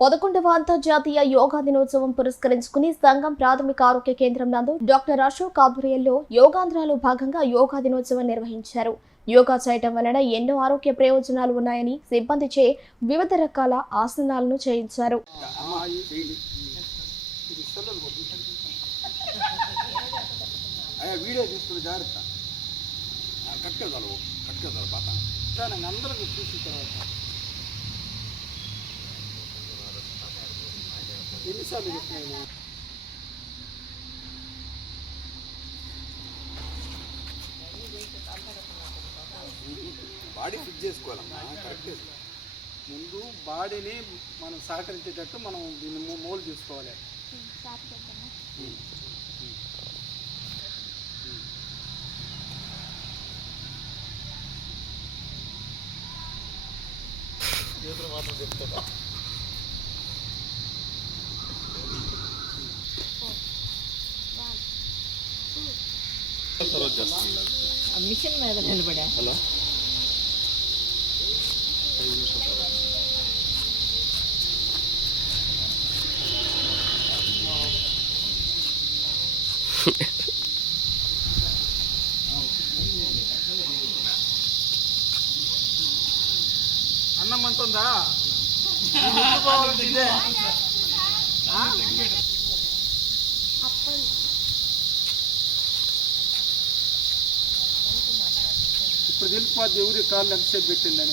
పదకొండవ అంతర్జాతీయ యోగా దినోత్సవం పురస్కరించుకుని సంఘం ప్రాథమిక ఆరోగ్య కేంద్రం నందు డాక్టర్ అశోక్ ఆధ్వర్యంలో యోగాంధ్రాలో భాగంగా యోగా దినోత్సవం నిర్వహించారు. యోగా చేయటం వలన ఎన్నో ఆరోగ్య ప్రయోజనాలు ఉన్నాయని సిబ్బందిచే వివిధ రకాల ఆసనాలను చేయించారు. అందరూ చూసిన తర్వాత. ఎన్నిసార్లు చెప్పినాను బాడీ ఫిట్ చేసుకోవాలమ్మా కరెక్ట్. ముందు బాడీని మనం సహకరించేటట్టు మనం దీన్ని మూ- మోల్డ్ చేసుకోవాలి మిషన్ మీద నిలబడా అన్నం అంటుందా ఇదే प्रदीप देवरी का